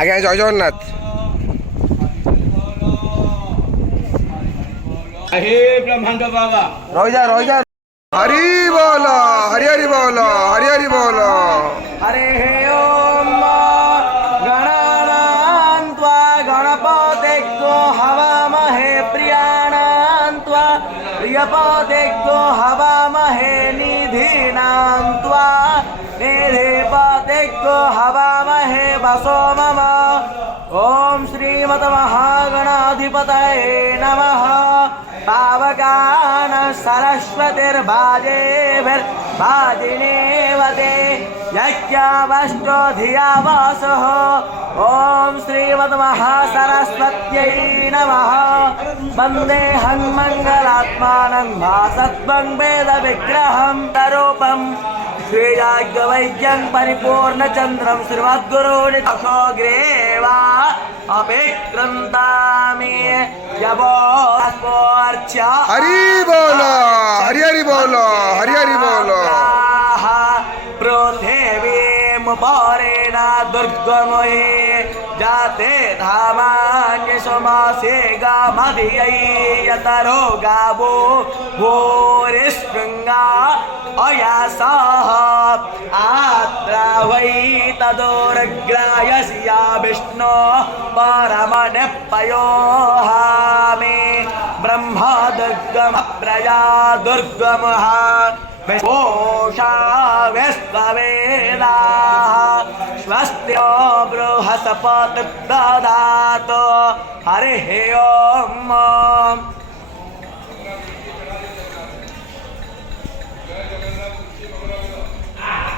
আগে জয় জগন্নাথ। हे ब्रह्मांड बाबा রই যা হরি বল, হরি হরি বল, হরি হরি বল। हरे ओम गणानां त्वा गणपतिग्गो हवामहे प्रियाणां त्वा प्रियपतिग्गो हवामहे निधीनां त्वा निधिपतिग्गो हवामहे वसो मम। ओम श्रीमद्महागणाधिपतये नमः। पावकान सरस्वतीर्भाजेभिर्भाजिनेवते यज्ञावष्टो धिया वासः। ओम श्रीमद्महासरस्वत्यै नमः। वन्देऽहं मङ्गलात्मानं भासत्वं वेदविग्रहं तरूपं श्रीयाज्ञवैद्यं परिपूर्णचन्द्रं श्रीमद्गुरुर्ग्रेवा अभिक्रन्तामि यवोर्चा হরি বল, হরি হরি বল, হরি হরি বল। पृथिवीं परेण दुर्गमये जाते धामान्य समासे गामधियै यतरो गावो भूरिस्पृङ्गा अयासः आत्रा वै तदोरग्रायस्या विष्णो परमनिपयोहामि ब्रह्म दुर्गम प्रजा दुर्गमः विपोषा विश्ववेदाः स्वस्त्यो बृहस्पतिर्दधातु हरिः ओम्।